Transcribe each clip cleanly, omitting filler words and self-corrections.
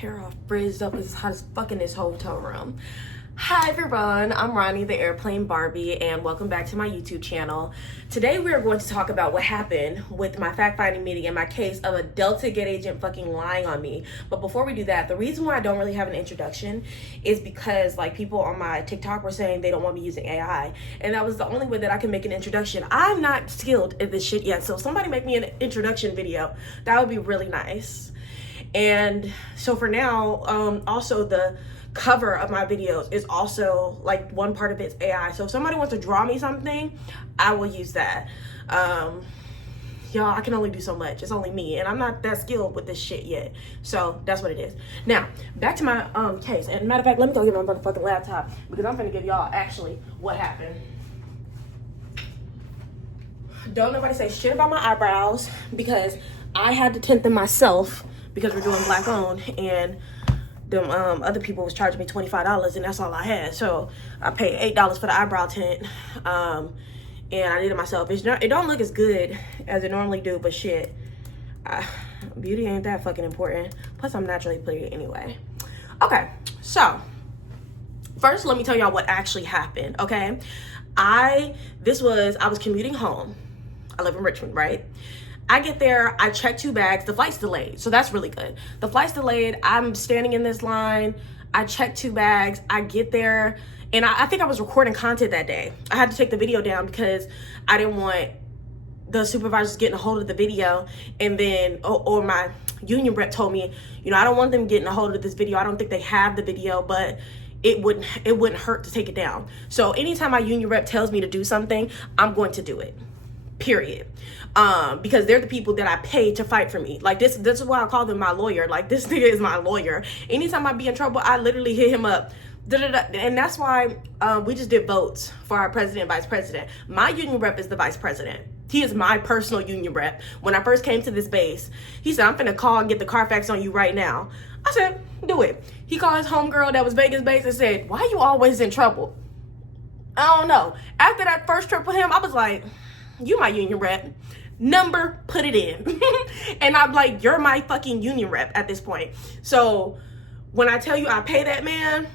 Hair off, frizzed up, as hot as fucking this hotel room. Hi everyone, I'm Ronnie the Airplane Barbie, and welcome back to my YouTube channel. Today we are going to talk about what happened with my fact-finding meeting and my case of a Delta Gate agent fucking lying on me. But before we do that, the reason why I don't really have an introduction is because like people on my TikTok were saying they don't want me using AI, and that was the only way that I can make an introduction. I'm not skilled at this shit yet, so if somebody make me an introduction video, that would be really nice. And so for now, also the cover of my videos is also like one part of it's AI. So if somebody wants to draw me something, I will use that. Y'all, I can only do so much. It's only me, and I'm not that skilled with this shit yet. So that's what it is. Now, back to my case. And matter of fact, let me go get my motherfucking laptop because I'm gonna give y'all actually what happened. Don't nobody say shit about my eyebrows because I had to tint them myself because we're doing black owned, and them other people was charging me $25, and that's all I had. So I paid $8 for the eyebrow tint, and I did it myself. It don't look as good as it normally do, but shit, beauty ain't that fucking important. Plus I'm naturally pretty anyway. Okay, so first let me tell y'all what actually happened. Okay, I was commuting home. I live in Richmond, right? I get there, I check 2 bags, the flight's delayed, so that's really good. The flight's delayed, I'm standing in this line, I check 2 bags, I get there, and I think I was recording content that day. I had to take the video down because I didn't want the supervisors getting a hold of the video, and then, or my union rep told me, you know, I don't want them getting a hold of this video, I don't think they have the video, but it wouldn't hurt to take it down. So anytime my union rep tells me to do something, I'm going to do it. Period. Because they're the people that I pay to fight for me. Like this is why I call them my lawyer. Like this nigga is my lawyer. Anytime I be in trouble, I literally hit him up. And that's why we just did votes for our president and vice president. My union rep is the vice president. He is my personal union rep. When I first came to this base, he said, I'm finna call and get the Carfax on you right now. I said, do it. He called his homegirl that was Vegas based and said, why you always in trouble? I don't know. After that first trip with him, I was like, you my union rep. Number, put it in. And I'm like, you're my fucking union rep at this point. So when I tell you I pay that man,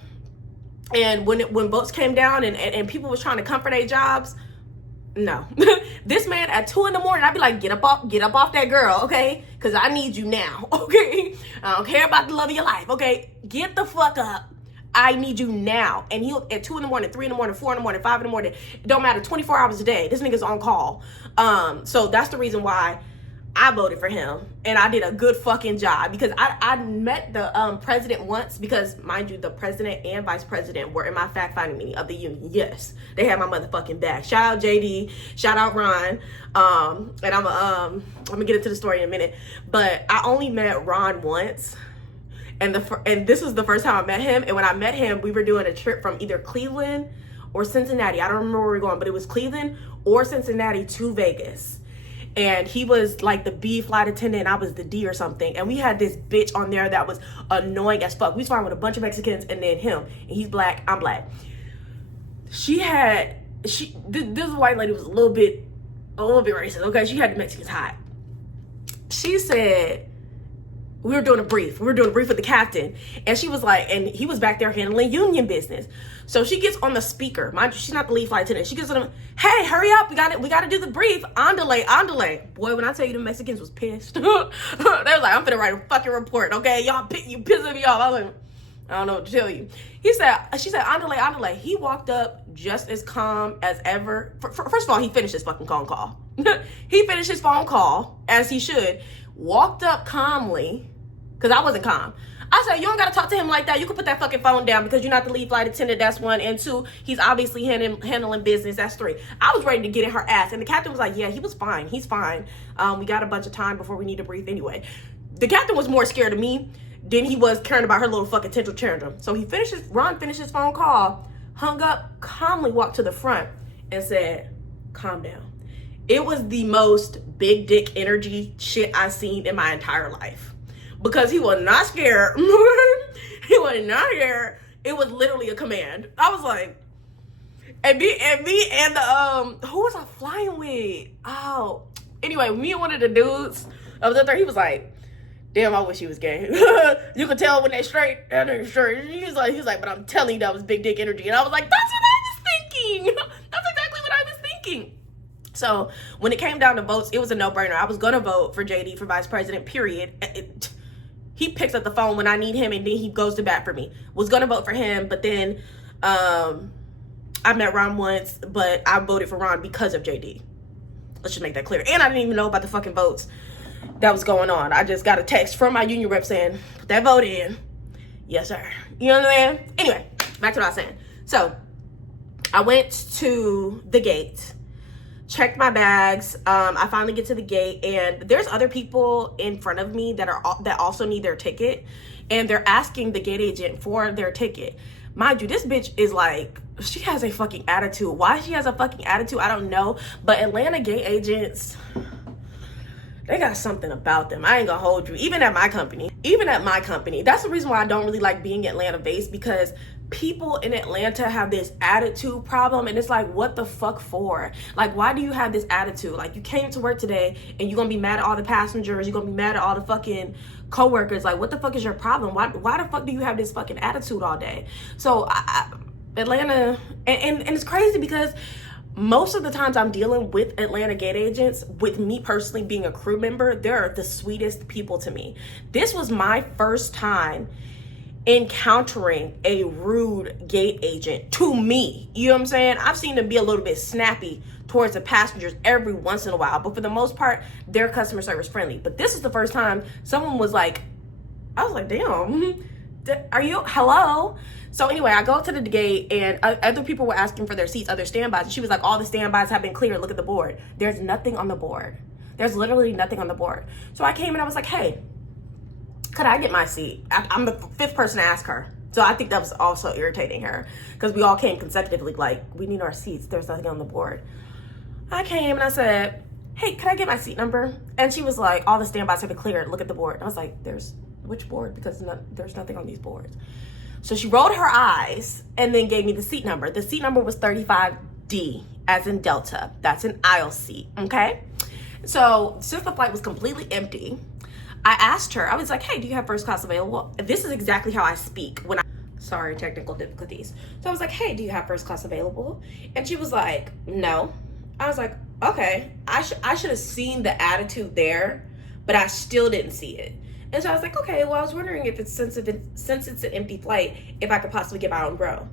and when votes came down and people was trying to comfort their jobs, no. This man at 2 in the morning, I'd be like, get up off that girl, okay? Because I need you now, okay? I don't care about the love of your life, okay? Get the fuck up. I need you now. And he'll at 2 in the morning, 3 in the morning, 4 in the morning, 5 in the morning. It don't matter, 24 hours a day. This nigga's on call. So that's the reason why I voted for him. And I did a good fucking job because I met the president once because, mind you, the president and vice president were in my fact-finding meeting of the union. Yes, they had my motherfucking back. Shout out JD, shout out Ron. And I'm gonna get into the story in a minute. But I only met Ron once. And this was the first time I met him. And when I met him, we were doing a trip from either Cleveland or Cincinnati. I don't remember where we were going, but it was Cleveland or Cincinnati to Vegas. And he was like the B flight attendant, and I was the D or something. And we had this bitch on there that was annoying as fuck. We was flying with a bunch of Mexicans and then him. And he's black, I'm black. This white lady was a little bit racist, okay? She had the Mexicans hot. She said, we were doing a brief with the captain, and she was like, and he was back there handling union business. So she gets on the speaker, mind you, she's not the lead flight attendant. She gets on, hey, hurry up, we got to do the brief. Andale. Boy, when I tell you the Mexicans was pissed. They was like, I'm finna write a fucking report, okay? Y'all, you pissing me off. I was like, I don't know what to tell you. She said, andale. He walked up just as calm as ever. First of all, he finished his fucking phone call. He finished his phone call, as he should. Walked up calmly, because I wasn't calm. I said, you don't got to talk to him like that. You can put that fucking phone down because you're not the lead flight attendant. That's 1. And 2, he's obviously handling business. That's 3. I was ready to get in her ass. And the captain was like, yeah, he was fine. He's fine. We got a bunch of time before we need to brief anyway. The captain was more scared of me than he was caring about her little fucking tantrum. So Ron finished his phone call, hung up, calmly walked to the front and said, calm down. It was the most big dick energy shit I've seen in my entire life. Because he was not scared. He was not scared. It was literally a command. I was like, and me and the who was I flying with? Oh, anyway, me and one of the dudes of the third, he was like, Damn, I wish he was gay. You could tell when they straight. And they're straight. He's like, but I'm telling you, that was big dick energy. And I was like, that's what I was thinking. That's exactly what I was thinking. So when it came down to votes, it was a no-brainer. I was going to vote for JD for vice president, period. He picks up the phone when I need him, and then he goes to bat for me. Was going to vote for him, but then I met Ron once, but I voted for Ron because of JD. Let's just make that clear. And I didn't even know about the fucking votes that was going on. I just got a text from my union rep saying, put that vote in. Yes, sir. You know what I'm saying? Anyway, back to what I was saying. So I went to the gate, checked my bags. I finally get to the gate, and there's other people in front of me that also need their ticket, and they're asking the gate agent for their ticket. Mind you, this bitch is like, she has a fucking attitude. Why she has a fucking attitude, I don't know. But Atlanta gate agents, they got something about them. I ain't gonna hold you. Even at my company, that's the reason why I don't really like being Atlanta based, because people in Atlanta have this attitude problem, and it's like, what the fuck for? Like, why do you have this attitude? Like, you came to work today and you're gonna be mad at all the passengers, you're gonna be mad at all the fucking co-workers. Like, what the fuck is your problem? Why the fuck do you have this fucking attitude all day? So Atlanta, and it's crazy because most of the times I'm dealing with Atlanta gate agents, with me personally being a crew member, they're the sweetest people to me. This was my first time encountering a rude gate agent to me. You know what I'm saying? I've seen them be a little bit snappy towards the passengers every once in a while, but for the most part, they're customer service friendly. But this is the first time someone was like, I was like, damn, are you, hello? So anyway, I go to the gate, and other people were asking for their seats, other standbys. And she was like, all the standbys have been cleared. Look at the board. There's nothing on the board. There's literally nothing on the board. So I came and I was like, hey, could I get my seat? I'm the fifth person to ask her. So I think that was also irritating her, because we all came consecutively like, we need our seats. There's nothing on the board. I came and I said, hey, can I get my seat number? And she was like, all the standbys have been cleared. Look at the board. And I was like, there's which board? Because there's nothing on these boards. So she rolled her eyes and then gave me the seat number. The seat number was 35D, as in Delta. That's an aisle seat, okay? So since the flight was completely empty, I asked her, I was like, hey, do you have first class available? This is exactly how I speak when sorry, technical difficulties. So I was like, hey, do you have first class available? And she was like, no. I was like, okay, I should have seen the attitude there, but I still didn't see it. And so I was like, okay, well, I was wondering if since it's an empty flight, if I could possibly get my own row.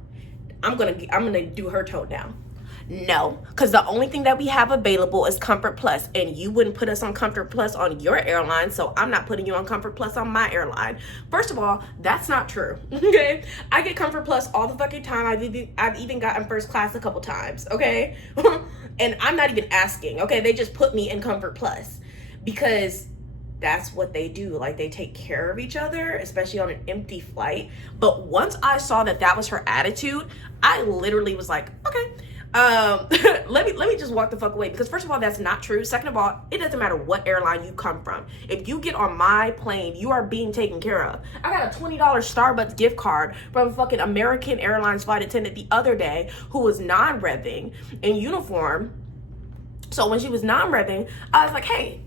I'm gonna do her tone down. No, because the only thing that we have available is Comfort Plus, and you wouldn't put us on Comfort Plus on your airline, so I'm not putting you on Comfort Plus on my airline. First of all, that's not true, okay? I get Comfort Plus all the fucking time. I've even gotten first class a couple times, okay? And I'm not even asking, okay? They just put me in Comfort Plus because that's what they do. Like, they take care of each other, especially on an empty flight. But once I saw that was her attitude, I literally was like, okay, let me just walk the fuck away, because first of all, that's not true. Second of all, it doesn't matter what airline you come from. If you get on my plane, you are being taken care of. I got a $20 Starbucks gift card from a fucking American Airlines flight attendant the other day who was non-revving in uniform. So when she was non-revving, I was like, hey,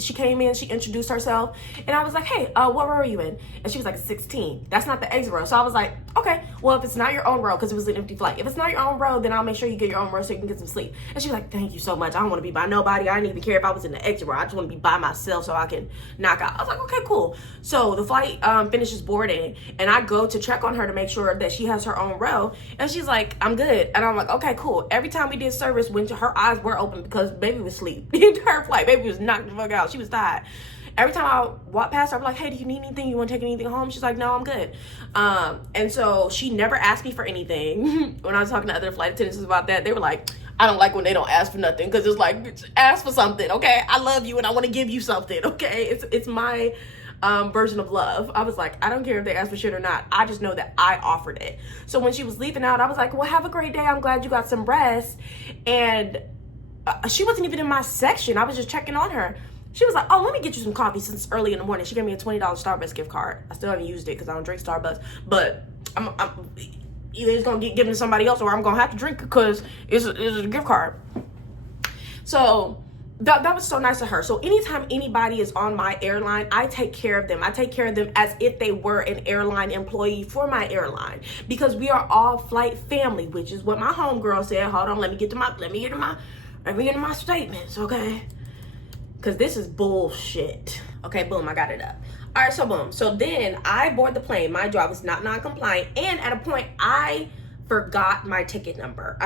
she came in, she introduced herself, and I was like, hey, what row are you in? And she was like, 16. That's not the exit row. So I was like, okay, well, if it's not your own row, because it was an empty flight, if it's not your own row, then I'll make sure you get your own row so you can get some sleep. And she was like, thank you so much. I don't want to be by nobody. I didn't even care if I was in the exit row. I just want to be by myself so I can knock out. I was like, okay, cool. So the flight finishes boarding, and I go to check on her to make sure that she has her own row, and she's like, I'm good. And I'm like, okay, cool. Every time we did service, when her eyes were open, because baby was asleep the entire flight. Baby was knocked the fuck out. She was tired. Every time I walk past her, I'm like, hey, do you need anything? You want to take anything home? She's like, no, I'm good. And so she never asked me for anything. When I was talking to other flight attendants about that, they were like, I don't like when they don't ask for nothing, because it's like, ask for something, okay? I love you and I want to give you something, okay? It's my version of love. I was like, I don't care if they ask for shit or not. I just know that I offered it. So when she was leaving out, I was like, well, have a great day. I'm glad you got some rest. And she wasn't even in my section. I was just checking on her. She was like, oh, let me get you some coffee since early in the morning. She gave me a $20 Starbucks gift card. I still haven't used it because I don't drink Starbucks. But I'm either it's going to get given to somebody else, or I'm going to have to drink it because it's a gift card. So That was so nice of her. So anytime anybody is on my airline, I take care of them. I take care of them as if they were an airline employee for my airline, because we are all flight family, which is what my homegirl said. Hold on, let me get to my statements, okay? Because this is bullshit. Okay, boom, I got it up. All right, so boom. So then I board the plane. Mind you, I was not non-compliant, and at a point I forgot my ticket number.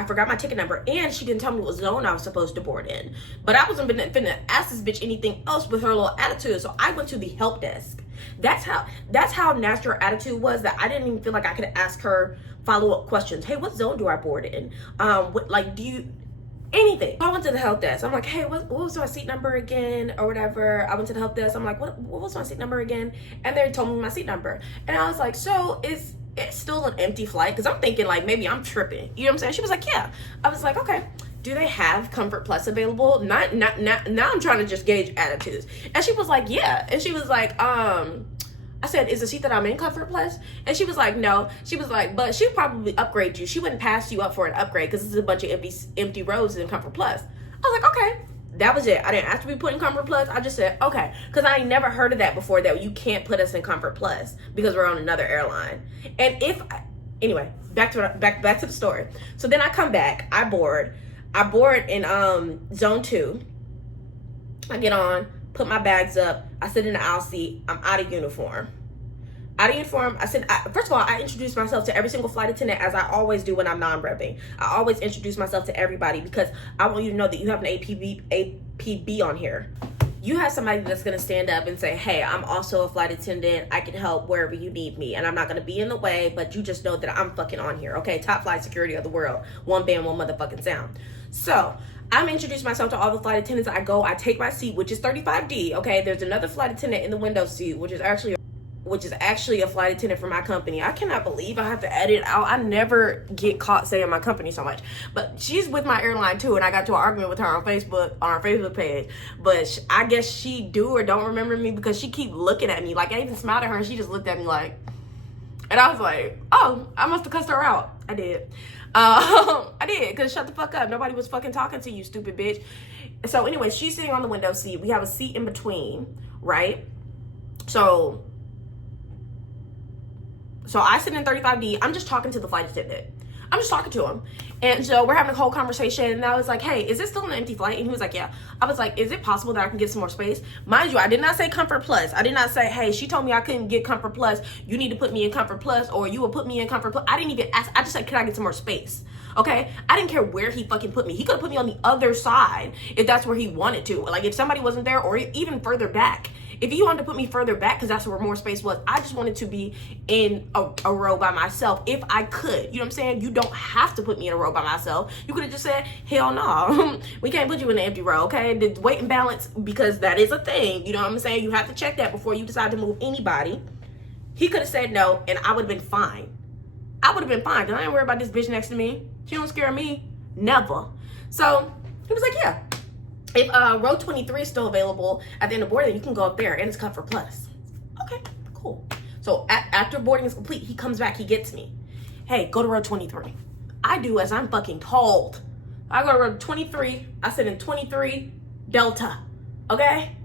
And she didn't tell me what zone I was supposed to board in. But I wasn't finna ask this bitch anything else with her little attitude. So I went to the help desk. That's how nasty her attitude was, that I didn't even feel like I could ask her follow-up questions. Hey, what zone do I board in? Do you anything? I went to the help desk. I'm like, hey, what was my seat number again, or whatever. I went to the help desk. I'm like, what was my seat number again? And they told me my seat number. And I was like, so it's still an empty flight? Because I'm thinking like maybe I'm tripping. You know what I'm saying? She was like, yeah. I was like, okay. Do they have Comfort Plus available? Now I'm trying to just gauge attitudes. And she was like, yeah. And she was like, I said, is the seat that I'm in Comfort Plus? And she was like, no. She was like, but she'll probably upgrade you. She wouldn't pass you up for an upgrade because this is a bunch of empty rows in Comfort Plus. I was like, okay. That was it. I didn't ask to be put in Comfort Plus. I just said, okay. Because I ain't never heard of that before, that you can't put us in Comfort Plus because we're on another airline. And anyway, back to the story. So then I come back. I board in zone 2. I get on, put my bags up. I sit in the aisle seat. I'm out of uniform. First of all, I introduced myself to every single flight attendant, as I always do when I'm non-repping. I always introduce myself to everybody because I want you to know that you have an APB on here. You have somebody that's going to stand up and say, hey, I'm also a flight attendant. I can help wherever you need me. And I'm not going to be in the way, but you just know that I'm fucking on here. Okay, top flight security of the world. One band, one motherfucking sound. So I'm introducing myself to all the flight attendants. I take my seat, which is 35D. Okay, there's another flight attendant in the window seat, which is actually a flight attendant for my company. I cannot believe I have to edit out. I never get caught saying my company so much. But she's with my airline too, and I got to an argument with her on our Facebook page. But I guess she do or don't remember me because she keep looking at me. Like, I even smiled at her and she just looked at me like, and I was like, oh, I must have cussed her out. I did. I did, because shut the fuck up. Nobody was fucking talking to you, stupid bitch. So anyway, she's sitting on the window seat. We have a seat in between, right? So I sit in 35D. I'm just talking to the flight attendant. I'm just talking to him. And so we're having a whole conversation. And I was like, hey, is this still an empty flight? And he was like, yeah. I was like, is it possible that I can get some more space? Mind you, I did not say Comfort Plus. I did not say, hey, she told me I couldn't get Comfort Plus. You need to put me in Comfort Plus, or you will put me in Comfort Plus. I didn't even ask. I just said, can I get some more space? Okay? I didn't care where he fucking put me. He could have put me on the other side if that's where he wanted to. Like, if somebody wasn't there, or even further back. If he wanted to put me further back because that's where more space was, I just wanted to be in a row by myself if I could. You know what I'm saying? You don't have to put me in a row by myself. You could have just said, hell no, we can't put you in an empty row, okay? The weight and balance, because that is a thing. You know what I'm saying? You have to check that before you decide to move anybody. He could have said no, and I would have been fine. I would have been fine, because I ain't worried about this bitch next to me. She don't scare me. Never. So he was like, yeah. If row 23 is still available at the end of boarding, you can go up there, and it's Comfort Plus. Okay, cool. So after boarding is complete, he comes back, he gets me. Hey, go to row 23. I do as I'm fucking told. I go to row 23. I sit in 23 Delta. Okay?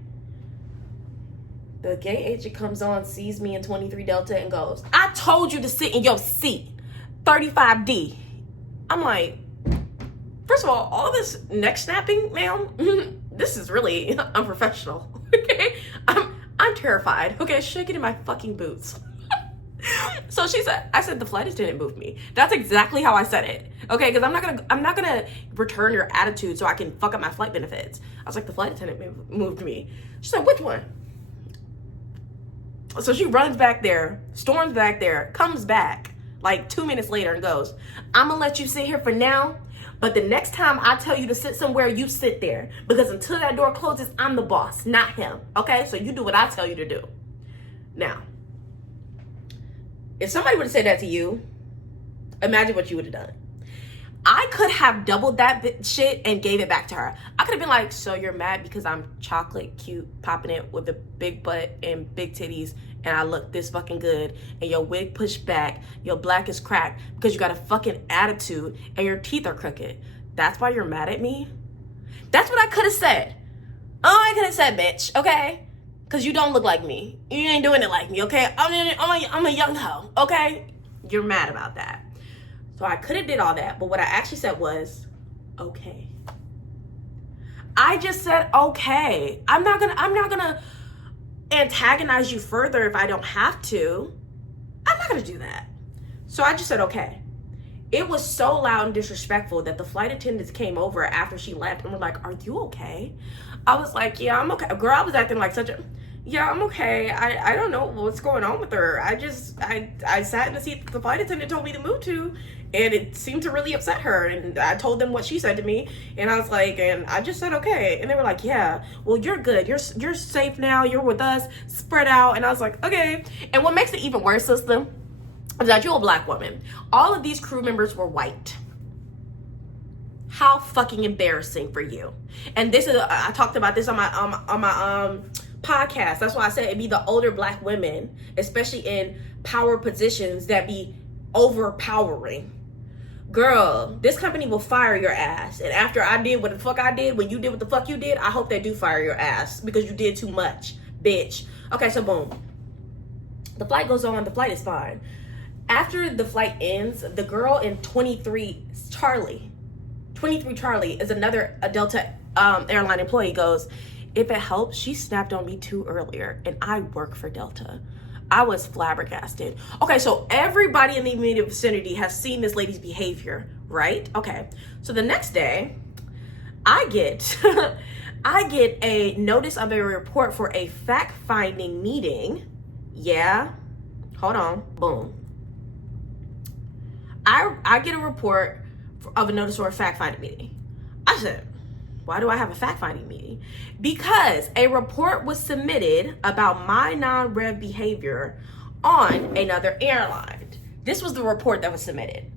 The gate agent comes on, sees me in 23 Delta, and goes, I told you to sit in your seat, 35D. I'm like, first of all this neck snapping, ma'am, this is really unprofessional. Okay, I'm terrified. Okay, shaking in my fucking boots. So I said the flight attendant moved me. That's exactly how I said it. Okay, because I'm not gonna return your attitude so I can fuck up my flight benefits. I was like, the flight attendant moved me. She said, which one? So she runs back there, storms back there, comes back like 2 minutes later and goes, I'm gonna let you sit here for now. But the next time I tell you to sit somewhere, you sit there. Because until that door closes, I'm the boss, not him. Okay? So you do what I tell you to do. Now, if somebody would have said that to you, imagine what you would have done. I could have doubled that shit and gave it back to her. I could have been like, so you're mad because I'm chocolate, cute, popping it with a big butt and big titties, and I look this fucking good, and your wig pushed back, your black is cracked because you got a fucking attitude and your teeth are crooked. That's why you're mad at me? That's what I could have said. I could have said bitch, okay? Because you don't look like me. You ain't doing it like me, okay? I'm a young hoe, okay? You're mad about that. So I could have did all that, but what I actually said was, okay. I just said, okay. I'm not gonna antagonize you further if I don't have to. I'm not gonna do that. So I just said, okay. It was so loud and disrespectful that the flight attendants came over after she left and were like, are you okay? I was like, yeah, I'm okay. Girl, I was acting like yeah, I'm okay. I don't know what's going on with her. I sat in the seat that the flight attendant told me to move to, and it seemed to really upset her. And I told them what she said to me, and I was like, and I just said, okay. And they were like, yeah, well, you're good. You're safe now. You're with us, spread out. And I was like, okay. And what makes it even worse, sister, is that you're a black woman. All of these crew members were white. How fucking embarrassing for you. And this is, I talked about this on my podcast. That's why I said it'd be the older black women, especially in power positions, that be overpowering. Girl, this company will fire your ass. And after I did what the fuck I did, when you did what the fuck you did, I hope they do fire your ass because you did too much, bitch. Okay, so boom. The flight goes on. The flight is fine. After the flight ends, the girl in 23 Charlie is another Delta airline employee, goes, if it helps, she snapped on me too earlier, and I work for Delta. I was flabbergasted. Okay, so everybody in the immediate vicinity has seen this lady's behavior, right? Okay, so the next day, I get a notice of a report for a fact-finding meeting. Yeah, hold on, boom. I get a report of a notice for a fact-finding meeting. I said, why do I have a fact-finding meeting? Because a report was submitted about my non-rev behavior on another airline. This was the report that was submitted.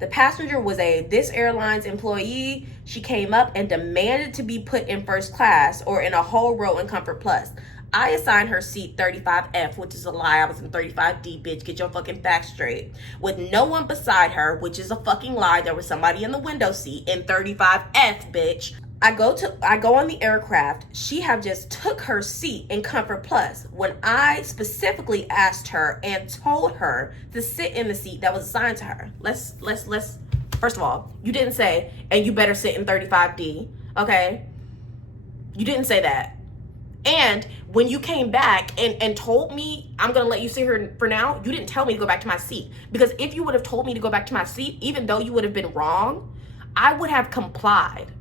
The passenger was this airline's employee. She came up and demanded to be put in first class or in a whole row in Comfort Plus. I assigned her seat 35F, which is a lie. I was in 35D, bitch. Get your fucking facts straight. With no one beside her, which is a fucking lie. There was somebody in the window seat in 35F, bitch. I go on the aircraft. She have just took her seat in Comfort Plus when I specifically asked her and told her to sit in the seat that was assigned to her. Let's first of all, you didn't say, and you better sit in 35D, okay? You didn't say that. And when you came back and told me, I'm going to let you sit here for now, you didn't tell me to go back to my seat. Because if you would have told me to go back to my seat, even though you would have been wrong, I would have complied.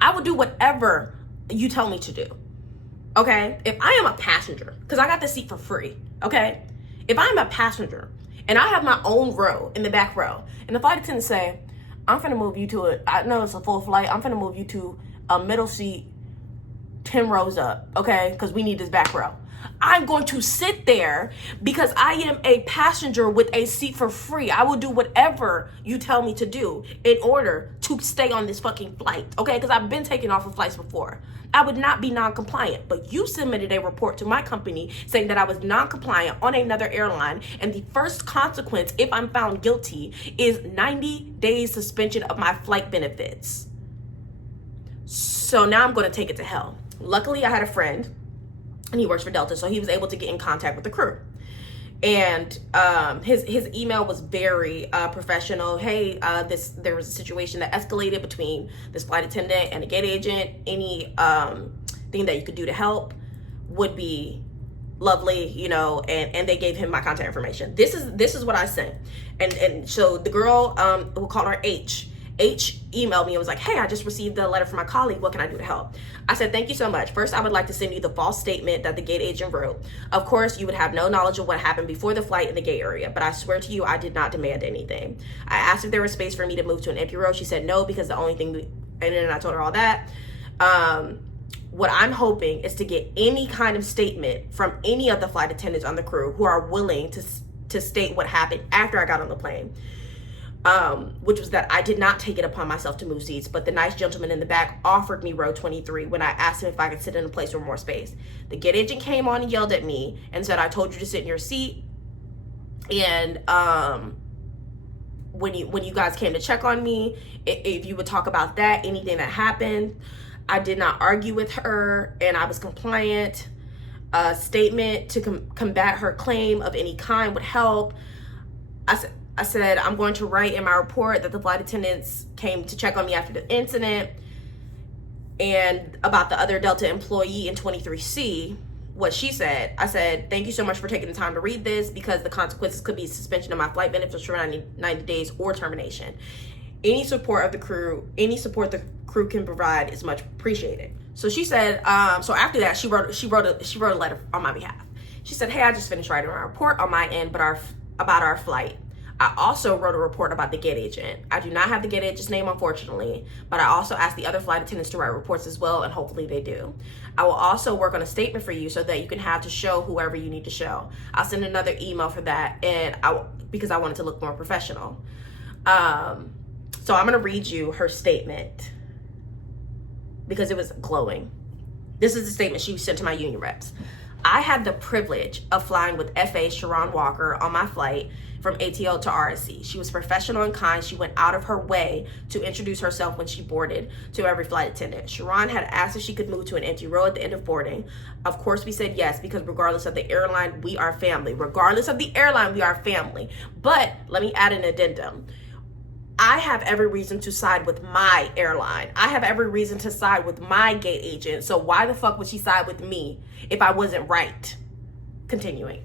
I would do whatever you tell me to do. Okay? If I am a passenger, because I got the seat for free, okay? If I'm a passenger and I have my own row in the back row, and the flight attendant say, I'm finna move you to I know it's a full flight, I'm finna move you to a middle seat 10 rows up, okay? Because we need this back row. I'm going to sit there because I am a passenger with a seat for free. I will do whatever you tell me to do in order to stay on this fucking flight, okay? Because I've been taken off of flights before. I would not be non-compliant, but you submitted a report to my company saying that I was non-compliant on another airline, and the first consequence, if I'm found guilty, is 90 days suspension of my flight benefits. So now I'm going to take it to hell. Luckily, I had a friend, and he works for Delta, so he was able to get in contact with the crew. And his email was very professional. Hey, there was a situation that escalated between this flight attendant and a gate agent. Any thing that you could do to help would be lovely, you know. And they gave him my contact information. This is what I sent. And so the girl, we'll call her H emailed me and was like, hey, I just received a letter from my colleague. What can I do to help? I said, thank you so much. First, I would like to send you the false statement that the gate agent wrote. Of course, you would have no knowledge of what happened before the flight in the gate area, but I swear to you, I did not demand anything. I asked if there was space for me to move to an empty row. She said no, because the only thing, and then I told her all that. What I'm hoping is to get any kind of statement from any of the flight attendants on the crew who are willing to state what happened after I got on the plane. Which was that I did not take it upon myself to move seats, but the nice gentleman in the back offered me row 23 when I asked him if I could sit in a place with more space. The gate agent came on and yelled at me and said, I told you to sit in your seat. And when you guys came to check on me, if you would talk about that, anything that happened, I did not argue with her, and I was compliant. A statement to combat her claim of any kind would help. I said, I'm going to write in my report that the flight attendants came to check on me after the incident, and about the other Delta employee in 23C, what she said. I said, thank you so much for taking the time to read this, because the consequences could be suspension of my flight benefits for 90 days or termination. Any support the crew can provide is much appreciated. So she said, so after that, she wrote a letter on my behalf. She said, hey, I just finished writing a report on my end, about our flight. I also wrote a report about the gate agent. I do not have the gate agent's name, unfortunately, but I also asked the other flight attendants to write reports as well, and hopefully they do. I will also work on a statement for you so that you can have to show whoever you need to show. I'll send another email for that, because I wanted to look more professional. So I'm gonna read you her statement, because it was glowing. This is the statement she sent to my union reps. I had the privilege of flying with FA Sharon Walker on my flight from ATL to RSC. She was professional and kind. She went out of her way to introduce herself when she boarded to every flight attendant. Sharon had asked if she could move to an empty row at the end of boarding. Of course, we said yes, because regardless of the airline, we are family. Regardless of the airline, we are family. But let me add an addendum. I have every reason to side with my airline. I have every reason to side with my gate agent. So why the fuck would she side with me if I wasn't right? Continuing.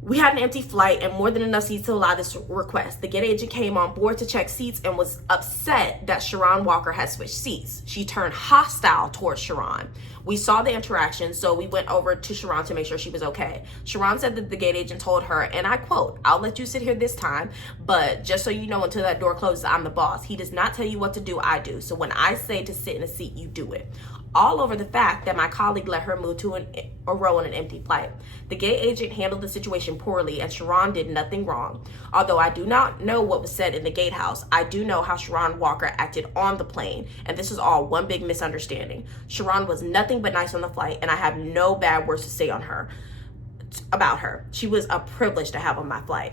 We had an empty flight and more than enough seats to allow this request. The gate agent came on board to check seats and was upset that Sharon Walker had switched seats. She turned hostile towards Sharon. We saw the interaction, so we went over to Sharon to make sure she was okay. Sharon said that the gate agent told her, and I quote, I'll let you sit here this time, but just so you know, until that door closes, I'm the boss. He does not tell you what to do, I do. So when I say to sit in a seat, you do it. All over the fact that my colleague let her move to a row on an empty flight. The gate agent handled the situation poorly, and Sharon did nothing wrong. Although I do not know what was said in the gatehouse, I do know how Sharon Walker acted on the plane, and this is all one big misunderstanding. Sharon was nothing but nice on the flight, and I have no bad words to say about her. She was a privilege to have on my flight.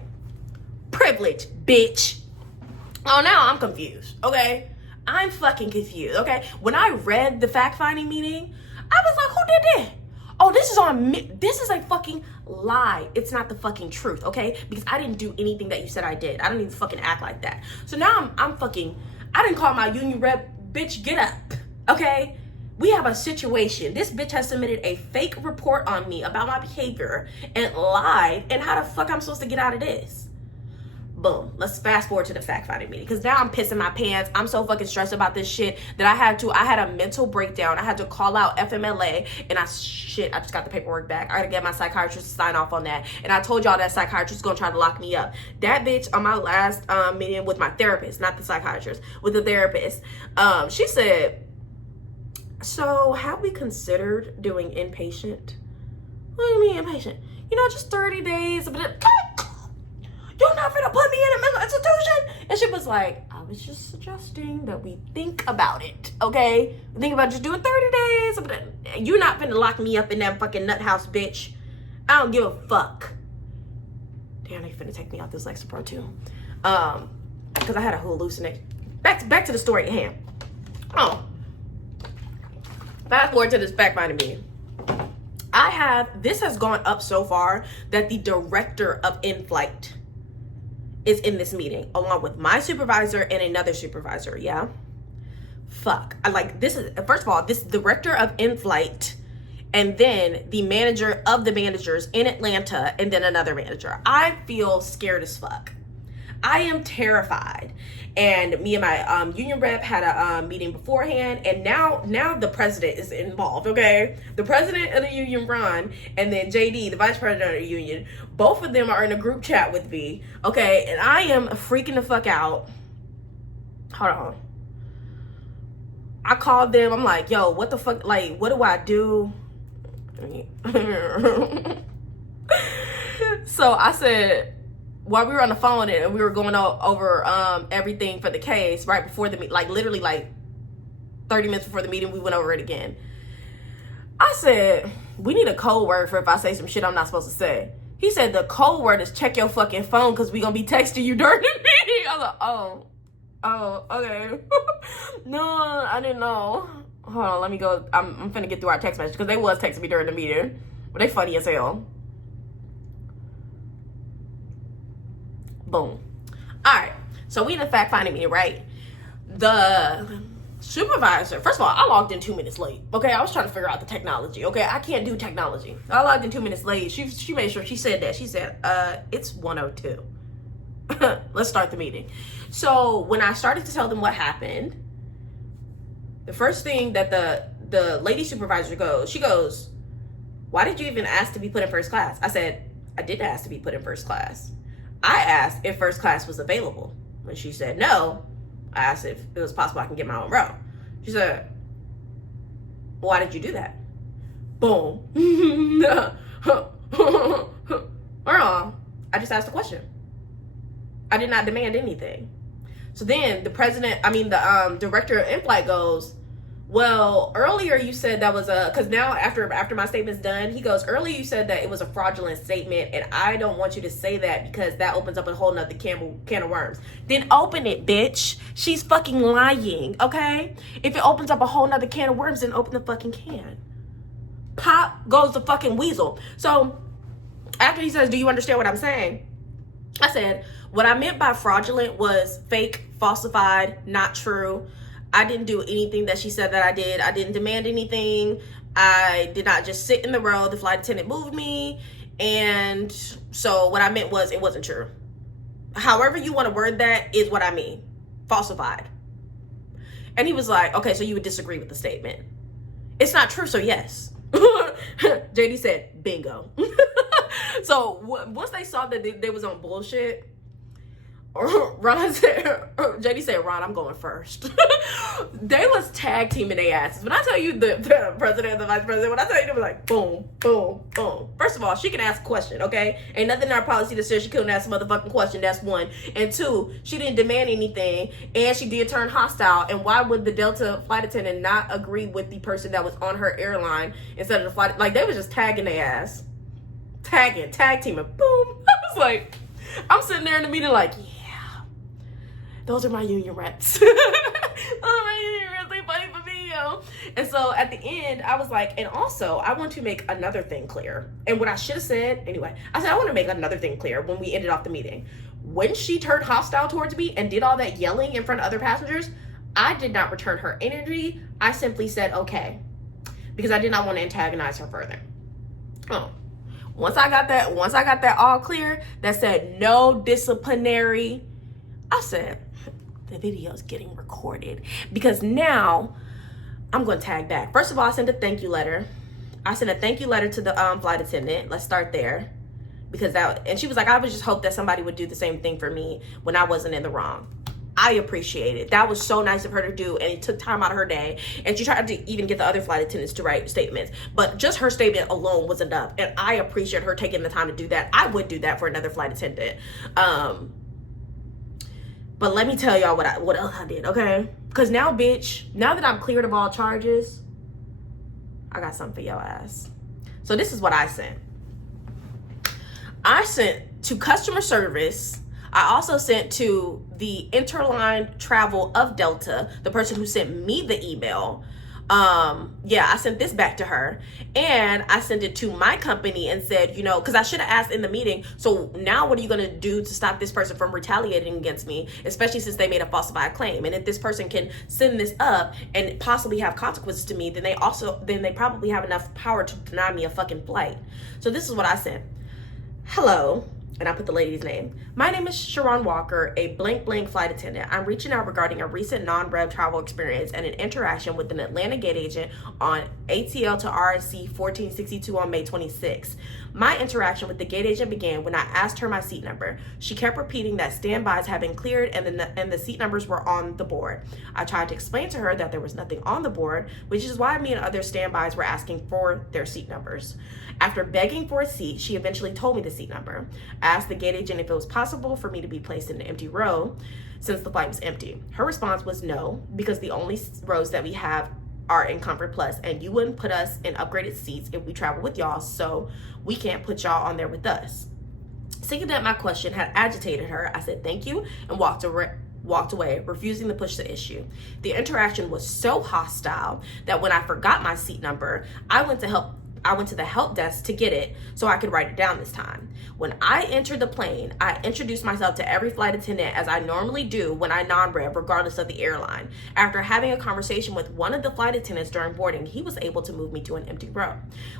Privilege, bitch. Oh, now I'm confused, okay? I'm fucking confused, okay? When I read the fact-finding meeting, I was like, who did that? Oh, this is on me. This is a fucking lie. It's not the fucking truth, okay? Because I didn't do anything that you said I did. I don't even fucking act like that. So now I'm fucking, I didn't call my union rep, bitch, get up, okay? We have a situation. This bitch has submitted a fake report on me about my behavior and lied, and how the fuck I'm supposed to get out of this? Boom. Let's fast forward to the fact-finding meeting, because now I'm pissing my pants. I'm so fucking stressed about this shit that I had a mental breakdown. I had to call out FMLA, and I just got the paperwork back. I gotta get my psychiatrist to sign off on that. And I told y'all that psychiatrist is gonna try to lock me up. That bitch on my last meeting with my therapist, not the psychiatrist, with the therapist, she said, so have we considered doing inpatient? What do you mean inpatient? You know, just 30 days, but you're not gonna put me in a mental institution. And she was like, I was just suggesting that we think about it, okay? Think about just doing 30 days. But you're not gonna lock me up in that fucking nut house, bitch. I don't give a fuck. Damn, they finna take me out this Lexapro too. Because I had a hallucination. Back to the story at hand. Oh. Fast forward to this fact-finding meeting. This has gone up so far that the director of in-flight is in this meeting, along with my supervisor and another supervisor, yeah? Fuck. First of all, this director of in-flight, and then the manager of the managers in Atlanta, and then another manager. I feel scared as fuck. I am terrified. And me and my union rep had a meeting beforehand, and now the president is involved, okay? The president of the union, Ron, and then JD, the vice president of the union, both of them are in a group chat with me, okay? And I am freaking the fuck out. Hold on. I called them. I'm like, yo, what the fuck? Like, what do I do? So I said, while we were on the phone and we were going over everything for the case right before the meeting, like literally like 30 minutes before the meeting, we went over it again. I said, we need a code word for if I say some shit I'm not supposed to say. He said the code word is check your fucking phone because we gonna be texting you during the meeting. I was like, oh, Oh, okay. No, I didn't know. Hold on, let me go. I'm finna get through our text message because they was texting me during the meeting. But they funny as hell. Boom. All right. So we in the fact finding meeting, right? The supervisor, first of all, I logged in 2 minutes late. Okay, I was trying to figure out the technology. Okay, I can't do technology. I logged in 2 minutes late. She made sure she said that. She said, it's 1:02. Let's start the meeting. So when I started to tell them what happened, the first thing that the lady supervisor goes, she goes, why did you even ask to be put in first class? I said, I didn't ask to be put in first class. I asked if first class was available. When she said no, I asked if it was possible I can get my own row. She said, why did you do that? Boom. I just asked a question. I did not demand anything. So then the director of in-flight goes, well, earlier you said that was because now after my statement's done, he goes, earlier you said that it was a fraudulent statement, and I don't want you to say that because that opens up a whole nother can of worms. Then open it, bitch. She's fucking lying, okay? If it opens up a whole nother can of worms, then open the fucking can. Pop goes the fucking weasel. So after he says, do you understand what I'm saying? I said, what I meant by fraudulent was fake, falsified, not true. I didn't do anything that she said that I did. I didn't demand anything. I did not just sit in the row. The flight attendant moved me. And so what I meant was it wasn't true. However you want to word that is what I mean. Falsified. And he was like, okay, so you would disagree with the statement. It's not true, so yes. JD said, bingo. So once they saw that they was on bullshit, Ron said, JD said, Ron, I'm going first. They was tag teaming their asses. When I tell you the president and the vice president, when I tell you they were like, boom, boom, boom. First of all, she can ask a question, okay? Ain't nothing in our policy that says she couldn't ask a motherfucking question. That's one. And two, she didn't demand anything, and she did turn hostile. And why would the Delta flight attendant not agree with the person that was on her airline instead of the flight? Like, they was just tagging their ass. Tag teaming. Boom. I was like, I'm sitting there in the meeting like, yeah, those are my union reps. Those are my union reps. They funny for me, yo. And so at the end, I was like, and also, I want to make another thing clear. And what I should have said, anyway, I said, I want to make another thing clear when we ended off the meeting. When she turned hostile towards me and did all that yelling in front of other passengers, I did not return her energy. I simply said, okay, because I did not want to antagonize her further. Oh. Once I got that all clear that said no disciplinary, I said, the video's getting recorded because now I'm going to tag back. First of all, I sent a thank you letter. I sent a thank you letter to the flight attendant. Let's start there. And she was like, I would just hope that somebody would do the same thing for me when I wasn't in the wrong. I appreciate it. That was so nice of her to do, and it took time out of her day. And she tried to even get the other flight attendants to write statements, but just her statement alone was enough. And I appreciate her taking the time to do that. I would do that for another flight attendant. But let me tell y'all what else I did, okay? Because now, bitch, now that I'm cleared of all charges, I got something for your ass. So this is what I sent. I sent to customer service. I also sent to the interline travel of Delta, the person who sent me the email. I sent this back to her, and I sent it to my company and said, because I should have asked in the meeting, so now what are you going to do to stop this person from retaliating against me, especially since they made a falsified claim? And if this person can send this up and possibly have consequences to me, then they probably have enough power to deny me a fucking flight. So this is what I sent. Hello. And I put the lady's name. My name is Sharon Walker, a blank flight attendant. I'm reaching out regarding a recent non-rev travel experience and an interaction with an Atlanta gate agent on ATL to RSC 1462 on May 26. My interaction with the gate agent began when I asked her my seat number. She kept repeating that standbys had been cleared and the seat numbers were on the board. I tried to explain to her that there was nothing on the board, which is why me and other standbys were asking for their seat numbers. After begging for a seat, she eventually told me the seat number. I asked the gate agent if it was possible for me to be placed in an empty row since the flight was empty. Her response was no, because the only rows that we have are in Comfort Plus, and you wouldn't put us in upgraded seats if we travel with y'all, so we can't put y'all on there with us. Seeing that my question had agitated her, I said thank you and walked walked away, refusing to push the issue. The interaction was so hostile that when I forgot my seat number, I went to the help desk to get it so I could write it down this time. When I entered the plane, I introduced myself to every flight attendant as I normally do when I non-rev, regardless of the airline. After having a conversation with one of the flight attendants during boarding, he was able to move me to an empty row.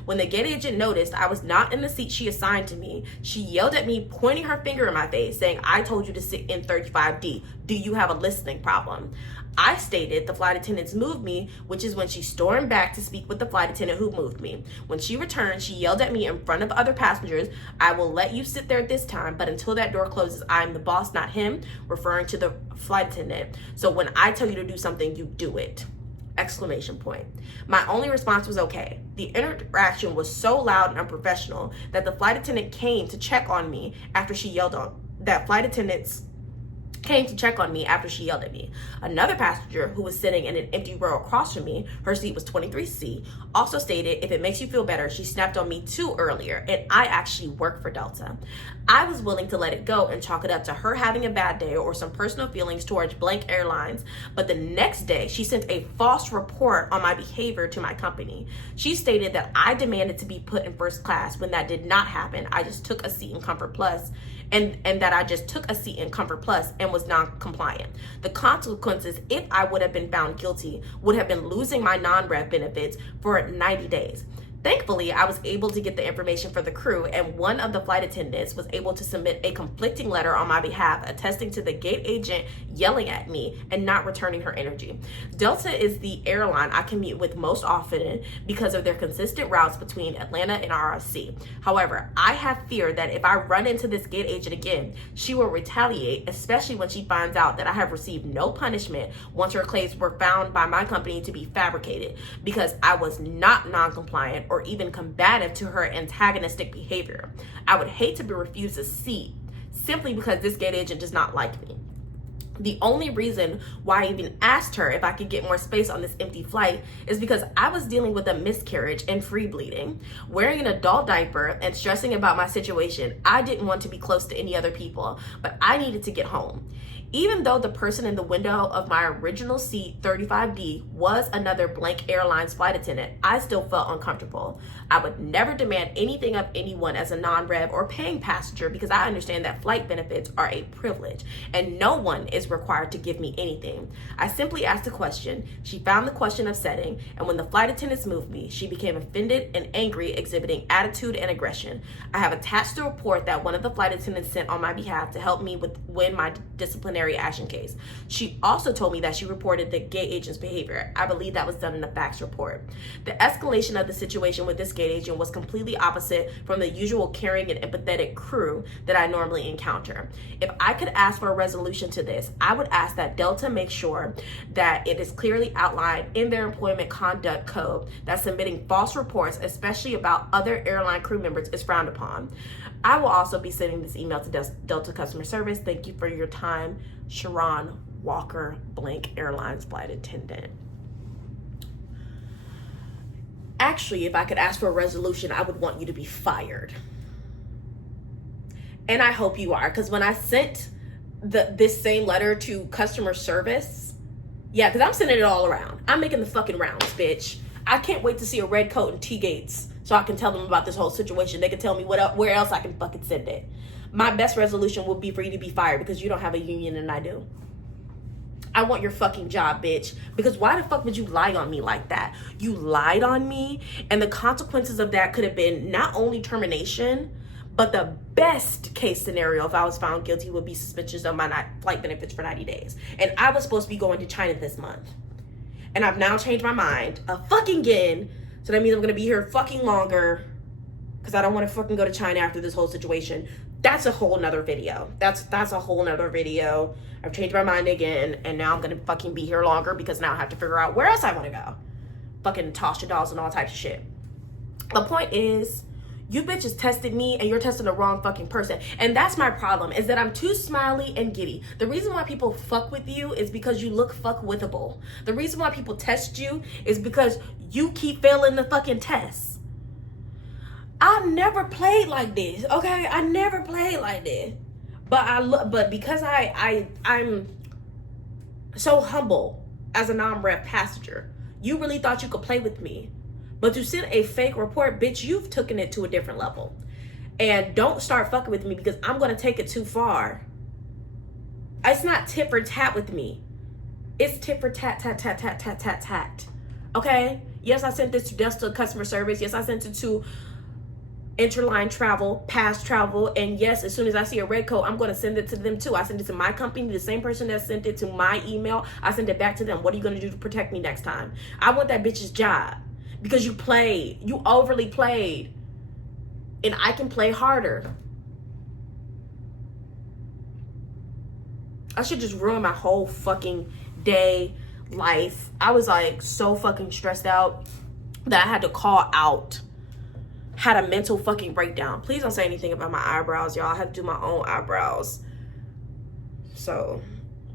When the gate agent noticed I was not in the seat she assigned to me, she yelled at me, pointing her finger in my face, saying, "I told you to sit in 35D. Do you have a listening problem?" I stated the flight attendants moved me, which is when she stormed back to speak with the flight attendant who moved me. When she returned, she yelled at me in front of other passengers, "I will let you sit there this time, but until that door closes, I am the boss, not him," referring to the flight attendant. "So when I tell you to do something, you do it." Exclamation point. My only response was okay. The interaction was so loud and unprofessional that the flight attendant came to check on me after she yelled at me. Another passenger who was sitting in an empty row across from me, her seat was 23C, also stated, "If it makes you feel better, she snapped on me too earlier, and I actually work for Delta." I was willing to let it go and chalk it up to her having a bad day or some personal feelings towards blank airlines, but the next day she sent a false report on my behavior to my company. She stated that I demanded to be put in first class when that did not happen. I just took a seat in Comfort Plus and that I just took a seat in Comfort Plus and was non-compliant. The consequences, if I would have been found guilty, would have been losing my non-rev benefits for 90 days. Thankfully, I was able to get the information for the crew, and one of the flight attendants was able to submit a conflicting letter on my behalf, attesting to the gate agent yelling at me and not returning her energy. Delta is the airline I commute with most often because of their consistent routes between Atlanta and RSC. However, I have fear that if I run into this gate agent again, she will retaliate, especially when she finds out that I have received no punishment once her claims were found by my company to be fabricated because I was not non-compliant or even combative to her antagonistic behavior. I would hate to be refused a seat simply because this gate agent does not like me. The only reason why I even asked her if I could get more space on this empty flight is because I was dealing with a miscarriage and free bleeding. Wearing an adult diaper and stressing about my situation, I didn't want to be close to any other people, but I needed to get home. Even though the person in the window of my original seat, 35D, was another blank airlines flight attendant, I still felt uncomfortable. I would never demand anything of anyone as a non-rev or paying passenger because I understand that flight benefits are a privilege and no one is required to give me anything. I simply asked a question. She found the question upsetting, and when the flight attendants moved me, she became offended and angry, exhibiting attitude and aggression. I have attached the report that one of the flight attendants sent on my behalf to help me win my disciplinary action case. She also told me that she reported the gate agent's behavior. I believe that was done in the facts report. The escalation of the situation with this gate agent was completely opposite from the usual caring and empathetic crew that I normally encounter. If I could ask for a resolution to this, I would ask that Delta make sure that it is clearly outlined in their employment conduct code that submitting false reports, especially about other airline crew members, is frowned upon. I will also be sending this email to Delta customer service. Thank you for your time. Sharon Walker, blank airlines flight attendant. Actually, if I could ask for a resolution, I would want you to be fired. And I hope you are, because when I sent this same letter to customer service, yeah, because I'm sending it all around. I'm making the fucking rounds, bitch. I can't wait to see a red coat and T-gates so I can tell them about this whole situation. They can tell me where else I can fucking send it. My best resolution would be for you to be fired because you don't have a union and I do. I want your fucking job, bitch. Because why the fuck would you lie on me like that? You lied on me, and the consequences of that could have been not only termination, but the best case scenario if I was found guilty would be suspension of my flight benefits for 90 days. And I was supposed to be going to China this month. And I've now changed my mind fucking again. So that means I'm going to be here fucking longer because I don't want to fucking go to China after this whole situation. That's a whole nother video. That's a whole nother video. I've changed my mind again, and now I'm gonna fucking be here longer because now I have to figure out where else I want to go. Fucking toss your dolls and all types of shit. The point is, you bitches tested me and you're testing the wrong fucking person. And that's my problem, is that I'm too smiley and giddy. The reason why people fuck with you is because you look fuck withable. The reason why people test you is because you keep failing the fucking tests. I never played like this, okay? I never played like this. But because I'm so humble as a non-ref passenger. You really thought you could play with me. But to send a fake report, bitch, you've taken it to a different level. And don't start fucking with me because I'm going to take it too far. It's not tit for tat with me. It's tit for tat, tat, tat, tat, tat, tat, tat. Okay? Yes, I sent this to Delta customer service. Yes, I sent it to Interline Travel, Past Travel. And yes, as soon as I see a red coat, I'm going to send it to them too. I sent it to my company, the same person that sent it to my email. I sent it back to them. What are you going to do to protect me next time? I want that bitch's job because you played. You overly played. And I can play harder. I should just ruin my whole fucking day, life. I was like so fucking stressed out that I had to call out. Had a mental fucking breakdown. Please don't say anything about my eyebrows, y'all. I had to do my own eyebrows. So,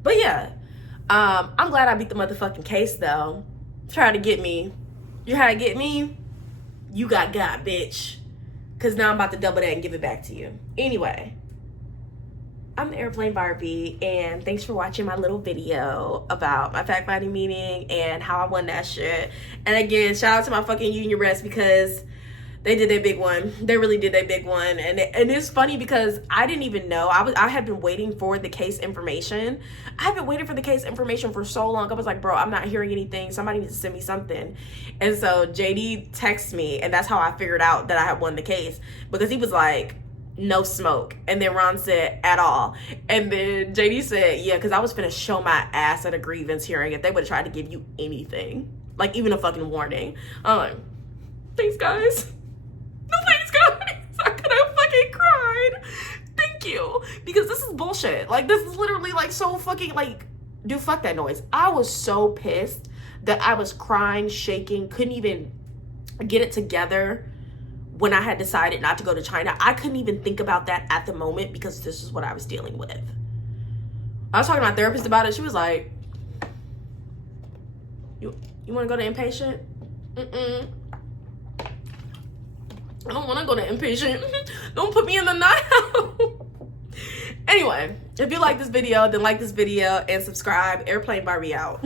but yeah. I'm glad I beat the motherfucking case though. Try to get me. You try to get me? You got, bitch. Because now I'm about to double that and give it back to you. Anyway, I'm the Airplane Barbie, and thanks for watching my little video about my fact-finding meeting and how I won that shit. And again, shout out to my fucking union reps because they did their big one. They really did their big one. And it's funny because I didn't even know. I had been waiting for the case information. I've been waiting for the case information for so long. I was like, bro, I'm not hearing anything. Somebody needs to send me something. And so JD texted me, and that's how I figured out that I had won the case. Because he was like, no smoke. And then Ron said, at all. And then JD said, yeah, because I was finna show my ass at a grievance hearing if they would have tried to give you anything. Like, even a fucking warning. I'm like, thanks, guys. No, thanks, guys. I could have fucking cried. Thank you. Because this is bullshit. Like, this is literally, like, so fucking, like, dude, fuck that noise. I was so pissed that I was crying, shaking, couldn't even get it together when I had decided not to go to China. I couldn't even think about that at the moment because this is what I was dealing with. I was talking to my therapist about it. She was like, you want to go to inpatient? I don't want to go to inpatient. Don't put me in the night. Anyway, if you like this video, then like this video and subscribe. Airplane Barbie out.